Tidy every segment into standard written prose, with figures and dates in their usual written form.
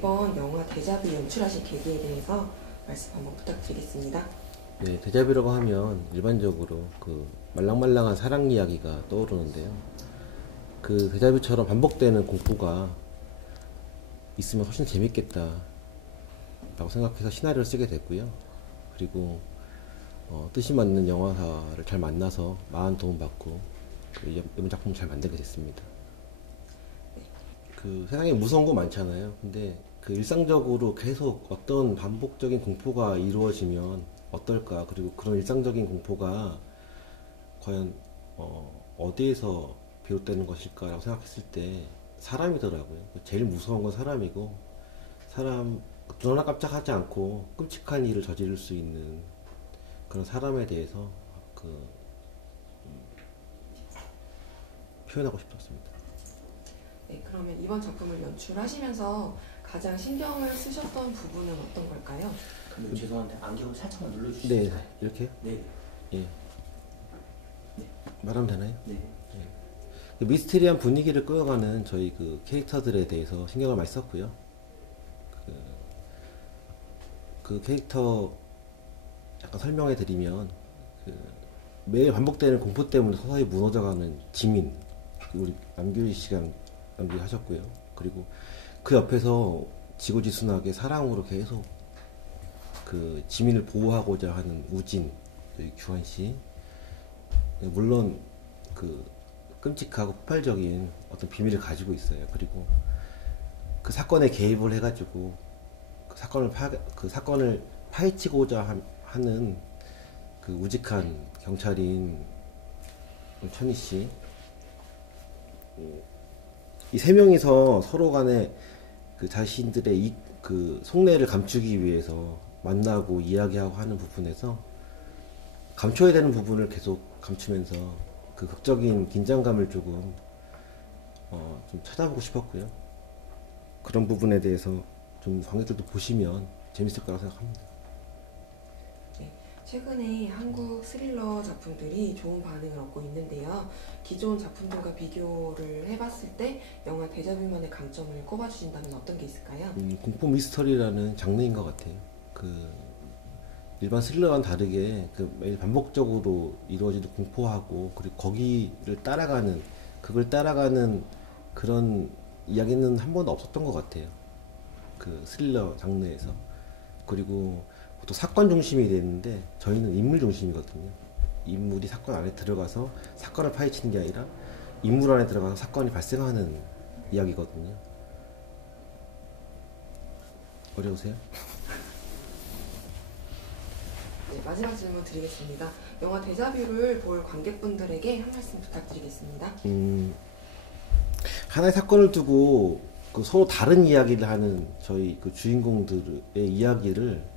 이번 영화 데자뷰 연출하신 계기에 대해서 말씀 한번 부탁드리겠습니다. 네, 데자뷰라고 하면 일반적으로 그 말랑말랑한 사랑 이야기가 떠오르는데요. 그 데자뷰처럼 반복되는 공포가 있으면 훨씬 재밌겠다 라고 생각해서 시나리오를 쓰게 됐고요. 그리고 뜻이 맞는 영화사를 잘 만나서 많은 도움 받고 이번 작품을 잘 만들게 됐습니다. 그 세상에 무서운 거 많잖아요. 근데 그 일상적으로 계속 어떤 반복적인 공포가 이루어지면 어떨까? 그리고 그런 일상적인 공포가 과연 어디에서 비롯되는 것일까라고 생각했을 때 사람이더라고요. 제일 무서운 건 사람이고, 사람 눈 하나 깜짝하지 않고 끔찍한 일을 저지를 수 있는 그런 사람에 대해서 표현하고 싶었습니다. 네, 그러면 이번 작품을 연출하시면서 가장 신경을 쓰셨던 부분은 어떤 걸까요? 근데 죄송한데 안경을 살짝만 눌러주시죠. 네, 이렇게요? 네. 예. 네. 말하면 되나요? 네. 그 미스테리한 분위기를 끌어가는 저희 그 캐릭터들에 대해서 신경을 많이 썼고요. 그 캐릭터 약간 설명해 드리면, 매일 반복되는 공포 때문에 서서히 무너져가는 지민, 우리 남규리 씨가 연기하셨고요. 그리고 그 옆에서 지고지순하게 사랑으로 계속 그 지민을 보호하고자 하는 우진, 규환 씨. 물론 그 끔찍하고 폭발적인 어떤 비밀을 가지고 있어요. 그리고 그 사건에 개입을 해가지고 그 사건을 파헤치고자 하는 그 우직한 경찰인 천희 씨. 이 세 명이서 서로 간에 그 자신들의 그 속내를 감추기 위해서 만나고 이야기하고 하는 부분에서 감춰야 되는 부분을 계속 감추면서 그 극적인 긴장감을 조금 좀 찾아보고 싶었고요. 그런 부분에 대해서 좀 관객들도 보시면 재밌을 거라고 생각합니다. 네, 최근에 한국 스릴러 작품들이 좋은 반응을 얻고 있는데요. 기존 작품들과 비교를 해봤을 때 영화 데자뷰만의 강점을 꼽아주신다면 어떤 게 있을까요? 공포 미스터리라는 장르인 것 같아요. 그 일반 스릴러와는 다르게 그 매일 반복적으로 이루어지는 공포하고, 그리고 그걸 따라가는 그런 이야기는 한 번도 없었던 것 같아요. 그 스릴러 장르에서. 그리고 보통 사건 중심이 되는데 저희는 인물 중심이거든요. 인물이 사건 안에 들어가서 사건을 파헤치는 게 아니라 인물 안에 들어가서 사건이 발생하는 이야기거든요. 어려우세요? 네, 마지막 질문 드리겠습니다. 영화 데자뷰를 볼 관객분들에게 한 말씀 부탁드리겠습니다. 하나의 사건을 두고 그 서로 다른 이야기를 하는 저희 그 주인공들의 이야기를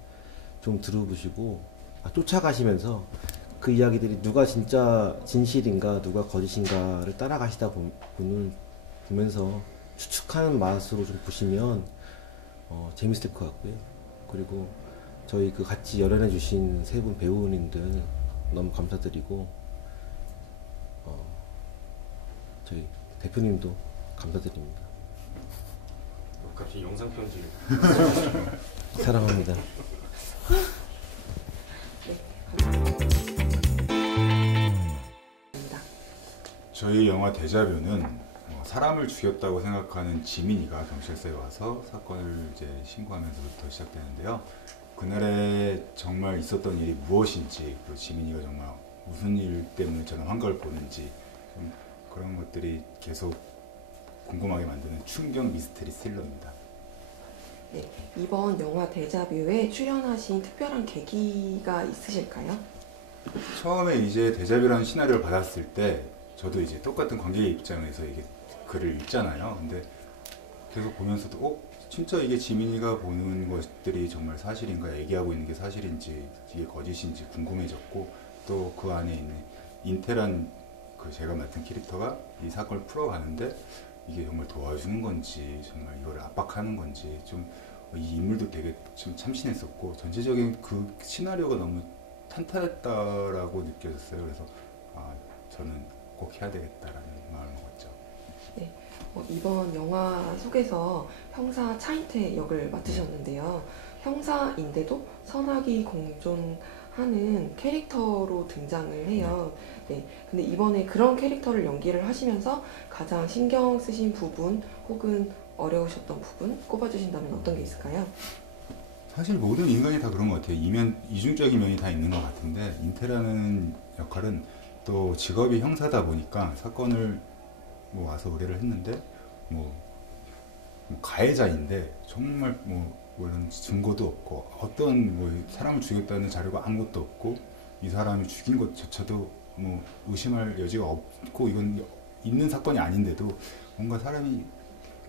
좀 들어보시고 쫓아가시면서 그 이야기들이 누가 진짜 진실인가 누가 거짓인가를 따라가시다 보면서 추측하는 맛으로 좀 보시면 재밌을 것 같고요. 그리고 저희 그 같이 열연해 주신 세 분 배우님들 너무 감사드리고, 저희 대표님도 감사드립니다. 갑자기 영상 편지. 사랑합니다. 네, 감사합니다. 저희 영화 데자뷰는 사람을 죽였다고 생각하는 지민이가 경찰서에 와서 사건을 이제 신고하면서부터 시작되는데요. 그날에 정말 있었던 일이 무엇인지, 그리고 지민이가 정말 무슨 일 때문에 저런 환각을 보는지, 좀 그런 것들이 계속 궁금하게 만드는 충격 미스테리 스릴러입니다. 네, 이번 영화 데자뷰에 출연하신 특별한 계기가 있으실까요? 처음에 이제 데자뷰라는 시나리오를 받았을 때 저도 이제 똑같은 관객의 입장에서 이게 글을 읽잖아요. 근데 계속 보면서도 진짜 이게 지민이가 보는 것들이 정말 사실인가, 얘기하고 있는 게 사실인지 이게 거짓인지 궁금해졌고, 또 그 안에 있는 인태란 그 제가 맡은 캐릭터가 이 사건을 풀어가는데 이게 정말 도와주는 건지 정말 이걸 압박하는 건지, 좀 이 인물도 되게 좀 참신했었고 전체적인 그 시나리오가 너무 탄탄했다라고 느껴졌어요. 그래서 저는 꼭 해야 되겠다라는 마음을 먹었죠. 네, 이번 영화 속에서 형사 차인태 역을 맡으셨는데요. 형사인데도 선악이 공존하는 캐릭터로 등장을 해요. 네, 근데 이번에 그런 캐릭터를 연기를 하시면서 가장 신경 쓰신 부분 혹은 어려우셨던 부분 꼽아주신다면 어떤 게 있을까요? 사실 모든 인간이 다 그런 것 같아요. 이중적인 면이 다 있는 것 같은데 인태라는 역할은 또 직업이 형사다 보니까 사건을 뭐 와서 의뢰를 했는데 뭐 가해자인데 정말 뭐 이런 증거도 없고 어떤 뭐 사람을 죽였다는 자료가 아무것도 없고 이 사람이 죽인 것조차도 뭐 의심할 여지가 없고 이건 있는 사건이 아닌데도 뭔가 사람이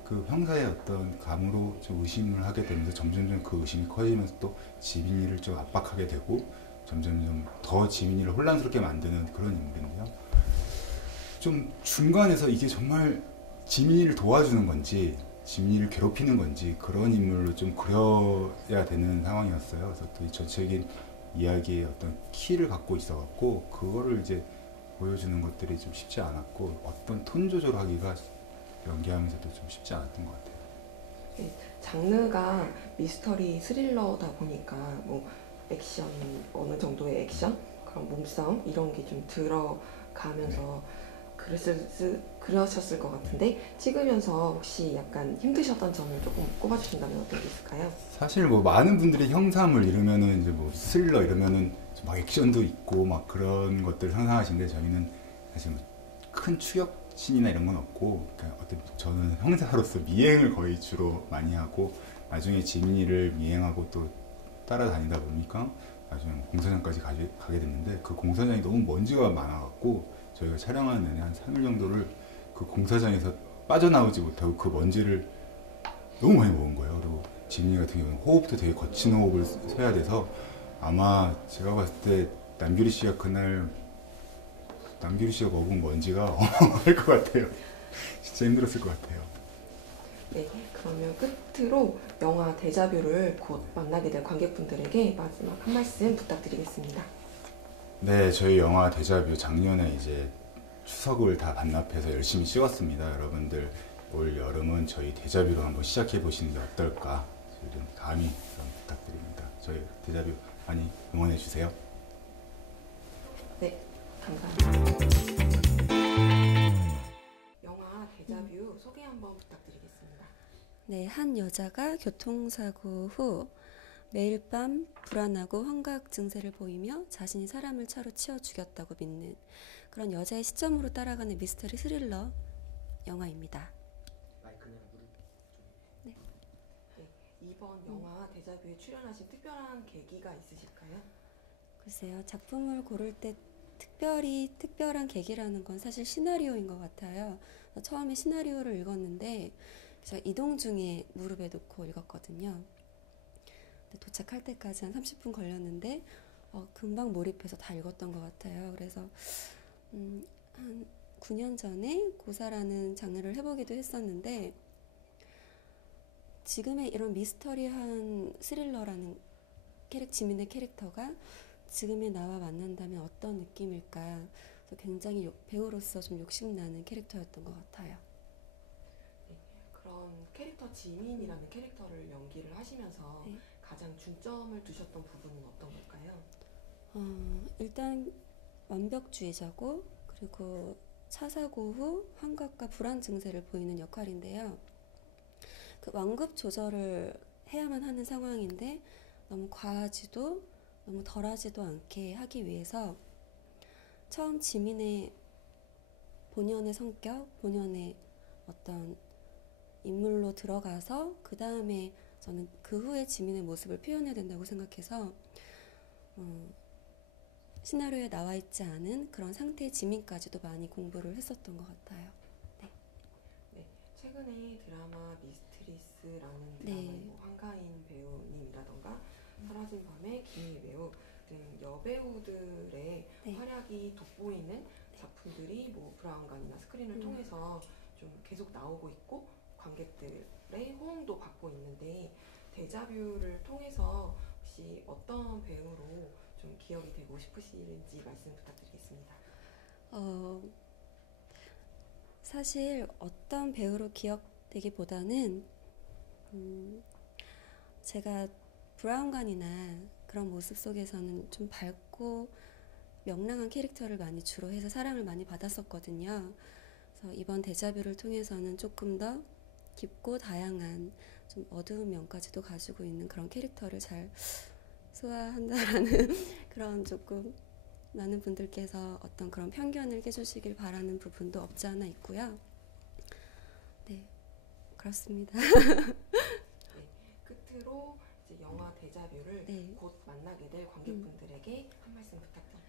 그 형사의 어떤 감으로 좀 의심을 하게 되면서 점점점 그 의심이 커지면서 또 지민이를 좀 압박하게 되고 점점점 더 지민이를 혼란스럽게 만드는 그런 인물인데요. 좀 중간에서 이게 정말 지민이를 도와주는 건지 지민이를 괴롭히는 건지 그런 인물로 좀 그려야 되는 상황이었어요. 그래서 또 이 전체적인 이야기의 어떤 키를 갖고 있어갖고 그거를 이제 보여주는 것들이 좀 쉽지 않았고 어떤 톤 조절하기가 연기하면서도 좀 쉽지 않았던 것 같아요. 네, 장르가 미스터리 스릴러다 보니까 뭐 액션, 어느 정도의 액션, 그런 몸싸움 이런 게 좀 들어가면서 그러셨을 것 같은데 찍으면서 혹시 약간 힘드셨던 점을 조금 꼽아주신다면 어떤 게 있을까요? 사실 뭐 많은 분들이 형사물 이러면은 이제 뭐 스릴러 이러면은 막 액션도 있고 막 그런 것들 상상하시는데 저희는 사실 큰 추격신이나 이런 건 없고 그러니까 어떤 저는 형사로서 미행을 거의 주로 많이 하고 나중에 지민이를 미행하고 또 따라다니다 보니까 나중에 공사장까지 가게 됐는데 그 공사장이 너무 먼지가 많아갖고 저희가 촬영하는 내내 한 3일 정도를 그 공사장에서 빠져나오지 못하고 그 먼지를 너무 많이 먹은 거예요. 그리고 지민이 같은 경우는 호흡도 되게 거친 호흡을 해야 돼서 아마 제가 봤을 때 남규리 씨가 그날 남규리 씨가 먹은 먼지가 어마어마할 것 같아요. 진짜 힘들었을 것 같아요. 네, 그러면 끝으로 영화 데자뷰를 곧 만나게 될 관객분들에게 마지막 한 말씀 부탁드리겠습니다. 네, 저희 영화 데자뷰 작년에 이제 추석을 다 반납해서 열심히 찍었습니다. 여러분들 올 여름은 저희 데자뷰로 한번 시작해 보시는 게 어떨까? 좀 감히 좀 부탁드립니다. 저희 데자뷰 많이 응원해 주세요. 네, 감사합니다. 영화 데자뷰 소개 한번 부탁드리겠습니다. 네, 한 여자가 교통사고 후 매일 밤 불안하고 환각 증세를 보이며 자신이 사람을 차로 치어 죽였다고 믿는 그런 여자의 시점으로 따라가는 미스터리 스릴러 영화입니다. 마이크는 무릎 좀. 네, 이번 영화 데자뷰에 출연하신 특별한 계기가 있으실까요? 글쎄요, 작품을 고를 때 특별히 특별한 계기라는 건 사실 시나리오인 것 같아요. 처음에 시나리오를 읽었는데 제가 이동 중에 무릎에 놓고 읽었거든요. 도착할 때까지 한 30분 걸렸는데 금방 몰입해서 다 읽었던 것 같아요. 그래서 한 9년 전에 고사라는 장르를 해보기도 했었는데 지금의 이런 미스터리한 스릴러라는 지민의 캐릭터가 지금의 나와 만난다면 어떤 느낌일까. 그래서 굉장히 배우로서 좀 욕심나는 캐릭터였던 것 같아요. 네, 그런 캐릭터 지민이라는 캐릭터를 연기를 하시면서 네. 가장 중점을 두셨던 부분은 어떤 걸까요? 일단 완벽주의자고 그리고 차 사고 후 환각과 불안 증세를 보이는 역할인데요. 그 완급 조절을 해야만 하는 상황인데 너무 과하지도 너무 덜하지도 않게 하기 위해서 처음 지민의 본연의 성격, 본연의 어떤 인물로 들어가서 그 다음에 저는 그 후에 지민의 모습을 표현해야 된다고 생각해서 시나리오에 나와 있지 않은 그런 상태의 지민까지도 많이 공부를 했었던 것 같아요. 네. 네, 최근에 드라마 미스트리스라는 네. 드라마에 뭐 한가인 배우님이라던가 사라진 밤의 김희 배우 등 여배우들의 네. 활약이 돋보이는 작품들이 뭐 브라운관이나 스크린을 통해서 좀 계속 나오고 있고 관객들의 호응도 받고 있는데 데자뷰를 통해서 혹시 어떤 배우로 좀 기억이 되고 싶으신지 말씀 부탁드리겠습니다. 사실 어떤 배우로 기억되기보다는 제가 브라운관이나 그런 모습 속에서는 좀 밝고 명랑한 캐릭터를 많이 주로 해서 사랑을 많이 받았었거든요. 그래서 이번 데자뷰를 통해서는 조금 더 깊고 다양한 좀 어두운 면까지도 가지고 있는 그런 캐릭터를 잘 소화한다라는 그런 조금 많은 분들께서 어떤 그런 편견을 깨주시길 바라는 부분도 없지 않아 있고요. 네, 그렇습니다. 끝으로 이제 영화 데자뷰를 네. 곧 만나게 될 관객분들에게 한 말씀 부탁드립니다.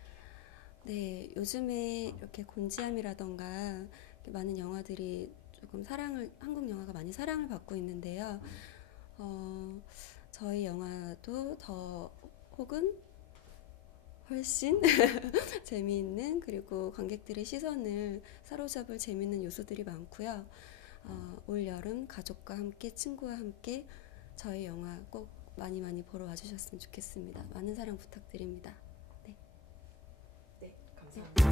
네, 요즘에 이렇게 곤지암이라던가 이렇게 많은 영화들이 조금 한국 영화가 많이 사랑을 받고 있는데요. 저희 영화도 더 혹은 훨씬 재미있는, 그리고 관객들의 시선을 사로잡을 재미있는 요소들이 많고요. 올 여름 가족과 함께, 친구와 함께 저희 영화 꼭 많이 많이 보러 와주셨으면 좋겠습니다. 많은 사랑 부탁드립니다. 네, 감사합니다.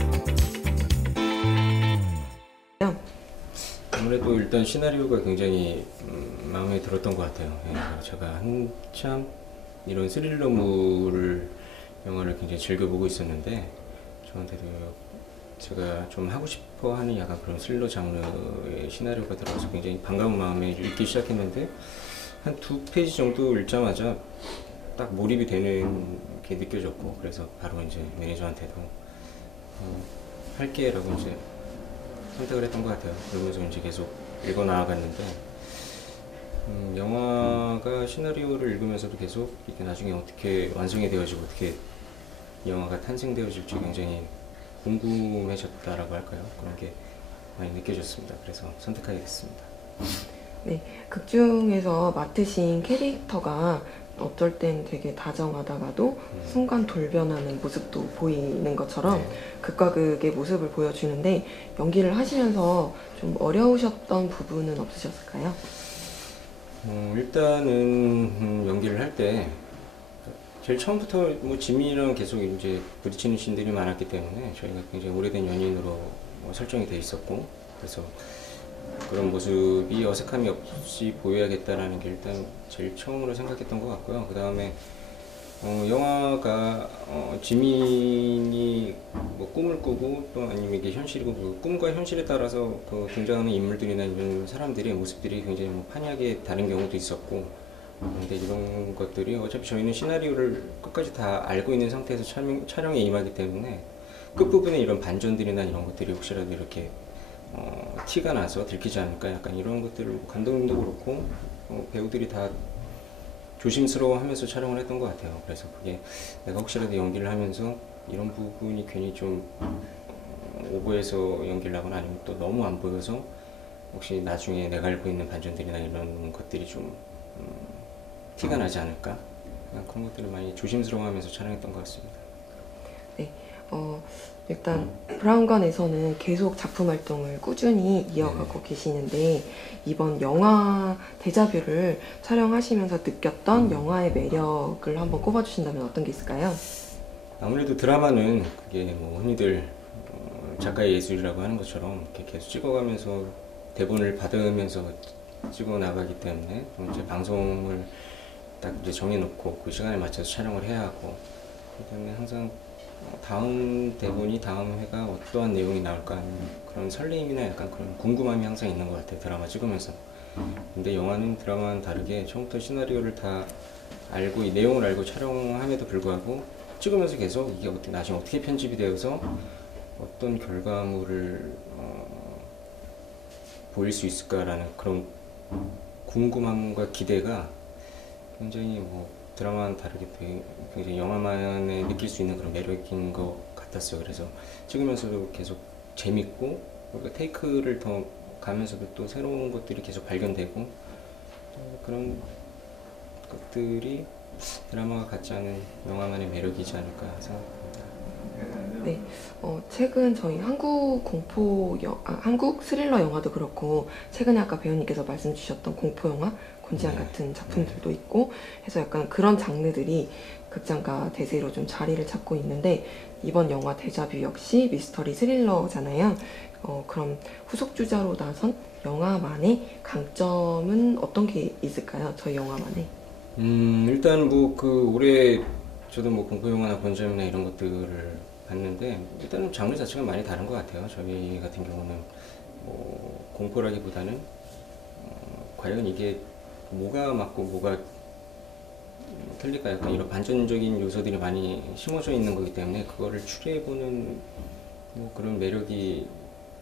아무래도 일단 시나리오가 굉장히 마음에 들었던 것 같아요. 예, 제가 한참 이런 스릴러물을 영화를 굉장히 즐겨보고 있었는데 저한테도 제가 좀 하고 싶어 하는 약간 그런 스릴러 장르의 시나리오가 들어와서 굉장히 반가운 마음에 읽기 시작했는데 한 2페이지 정도 읽자마자 딱 몰입이 되는 게 느껴졌고, 그래서 바로 이제 매니저한테도 할게 라고 이제 선택을 했던 것 같아요. 그러면서 이제 계속 읽어 나아갔는데 영화가 시나리오를 읽으면서도 계속 이게 나중에 어떻게 완성이 되어지고 어떻게 영화가 탄생되어질지 굉장히 궁금해졌다라고 할까요? 그런 게 많이 느껴졌습니다. 그래서 선택하게 됐습니다. 네, 극 중에서 맡으신 캐릭터가 어떨 땐 되게 다정하다가도 순간 돌변하는 모습도 보이는 것처럼 네. 극과 극의 모습을 보여주는데 연기를 하시면서 좀 어려우셨던 부분은 없으셨을까요? 일단은 연기를 할 때 제일 처음부터 뭐 지민이랑 계속 이제 부딪히는 씬들이 많았기 때문에 저희가 굉장히 오래된 연인으로 설정이 돼 있었고, 그래서 그런 모습이 어색함이 없이 보여야겠다라는 게 일단 제일 처음으로 생각했던 것 같고요. 그 다음에 영화가 지민이 뭐 꿈을 꾸고 또 아니면 이게 현실이고 그 꿈과 현실에 따라서 그 등장하는 인물들이나 이런 사람들의 모습들이 굉장히 뭐 판이하게 다른 경우도 있었고, 근데 이런 것들이 어차피 저희는 시나리오를 끝까지 다 알고 있는 상태에서 촬영에 임하기 때문에 끝부분에 이런 반전들이나 이런 것들이 혹시라도 이렇게 티가 나서 들키지 않을까, 약간 이런 것들을 감독님도 그렇고 배우들이 다 조심스러워하면서 촬영을 했던 것 같아요. 그래서 그게 내가 혹시라도 연기를 하면서 이런 부분이 괜히 좀 오버해서 연기를 하거나 아니면 또 너무 안 보여서 혹시 나중에 내가 알고 있는 반전들이나 이런 것들이 좀 티가 나지 않을까, 그런 것들을 많이 조심스러워하면서 촬영했던 것 같습니다. 네, 일단 브라운관에서는 계속 작품 활동을 꾸준히 이어가고 계시는데 이번 영화 데자뷰를 촬영하시면서 느꼈던 영화의 매력을 한번 꼽아주신다면 어떤 게 있을까요? 아무래도 드라마는 그게 뭐 흔히들 작가의 예술이라고 하는 것처럼 이렇게 계속 찍어가면서 대본을 받으면서 찍어 나가기 때문에 이제 방송을 딱 이제 정해놓고 그 시간에 맞춰서 촬영을 해야 하고, 그렇기 때문에 항상 다음 대본이 다음 회가 어떠한 내용이 나올까 하는 그런 설레임이나 약간 그런 궁금함이 항상 있는 것 같아요, 드라마 찍으면서. 근데 영화는 드라마와는 다르게 처음부터 시나리오를 다 알고 이 내용을 알고 촬영함에도 불구하고 찍으면서 계속 이게 나중에 어떻게 편집이 되어서 어떤 결과물을 보일 수 있을까라는 그런 궁금함과 기대가 굉장히 뭐 드라마와는 다르게 굉장히 영화만에 느낄 수 있는 그런 매력인 것 같았어요. 그래서 찍으면서도 계속 재밌고 우리가 테이크를 더 가면서도 또 새로운 것들이 계속 발견되고 그런 것들이 드라마가 갖지 않은 영화만의 매력이지 않을까 생각합니다. 네, 최근 저희 한국 스릴러 영화도 그렇고 최근에 아까 배우님께서 말씀 주셨던 공포 영화 곤지암 같은 작품들도 있고 해서 약간 그런 장르들이 극장가 대세로 좀 자리를 찾고 있는데 이번 영화 데자뷰 역시 미스터리 스릴러잖아요. 그럼 후속주자로 나선 영화만의 강점은 어떤 게 있을까요? 저희 영화만의. 일단 뭐 그 올해 저도 뭐 공포 영화나 권장이나 이런 것들을 봤는데 일단은 장르 자체가 많이 다른 것 같아요. 저희 같은 경우는 뭐 공포라기보다는 과연 이게 뭐가 맞고 뭐가 틀릴까 약간 이런 반전적인 요소들이 많이 심어져 있는 거기 때문에 그거를 추리해보는 뭐 그런 매력이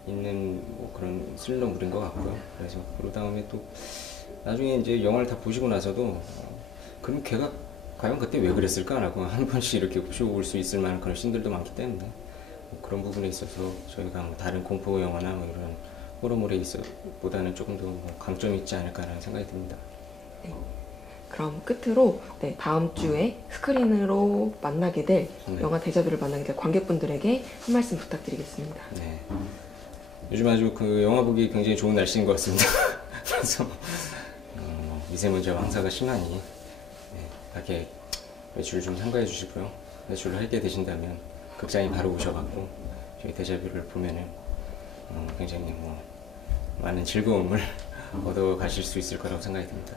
있는 뭐 그런 스릴러물인 것 같고요. 그래서 그 다음에 또 나중에 이제 영화를 다 보시고 나서도 그럼 걔가 과연 그때 왜 그랬을까라고 한 번씩 이렇게 곱씹어볼 수 있을 만한 그런 씬들도 많기 때문에 뭐 그런 부분에 있어서 저희가 뭐 다른 공포 영화나 뭐 이런 호러물에 있어 보다는 조금 더 뭐 강점이 있지 않을까라는 생각이 듭니다. 그럼 끝으로 다음 주에 스크린으로 만나게 될 영화 데자뷰를 만나게 될 관객분들에게 한 말씀 부탁드리겠습니다. 네. 요즘 아주 그 영화 보기 굉장히 좋은 날씨인 것 같습니다. 그래서 미세먼지와 황사가 심하니 밖에 외출 좀 삼가해 주시고요. 외출을 할 때 되신다면 극장에 바로 오셔갖고 저희 데자뷰를 보면은 굉장히 뭐 많은 즐거움을 얻어 가실 수 있을 거라고 생각이 듭니다.